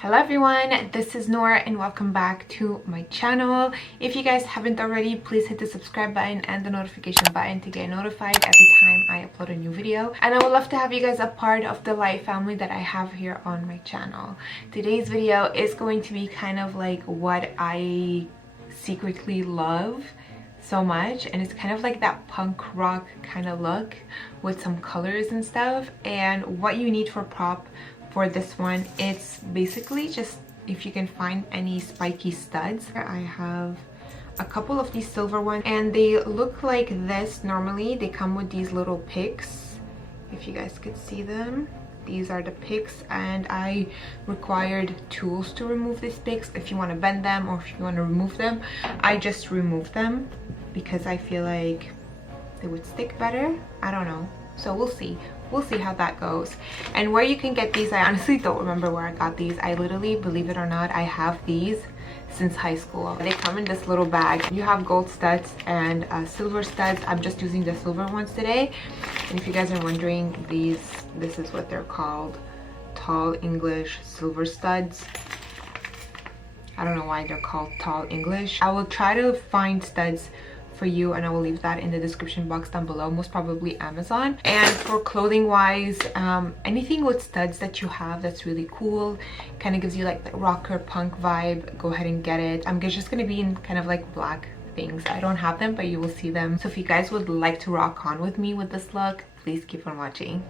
Hello everyone, this is Nora and welcome back to my channel. If you guys haven't already, please hit the subscribe button and the notification button to get notified every time I upload a new video. And I would love to have you guys a part of the light family that I have here on my channel. Today's video is going to be kind of like what I secretly love so much, and it's kind of like that punk rock kind of look with some colors and stuff. And what you need for prop for this one, it's basically just if you can find any spiky studs. I have a couple of these silver ones and they look like this. Normally they come with these little picks, if you guys could see them. These are the picks, and I required tools to remove these picks. If you want to bend them or if you want to remove them, I just remove them because I feel like they would stick better. I don't know, so we'll see how that goes. And where you can get these, I honestly don't remember where I got these. I literally, believe it or not, I have these since high school. They come in this little bag. You have gold studs and silver studs. I'm just using the silver ones today. And if you guys are wondering, this is what they're called, tall English silver studs. I don't know why they're called tall English. I will try to find studs for you and I will leave that in the description box down below, most probably Amazon. And for clothing wise, anything with studs that you have that's really cool, kind of gives you like the rocker punk vibe, go ahead and get it. I'm just gonna be in kind of like black things. I don't have them, but you will see them. So if you guys would like to rock on with me with this look, please keep on watching.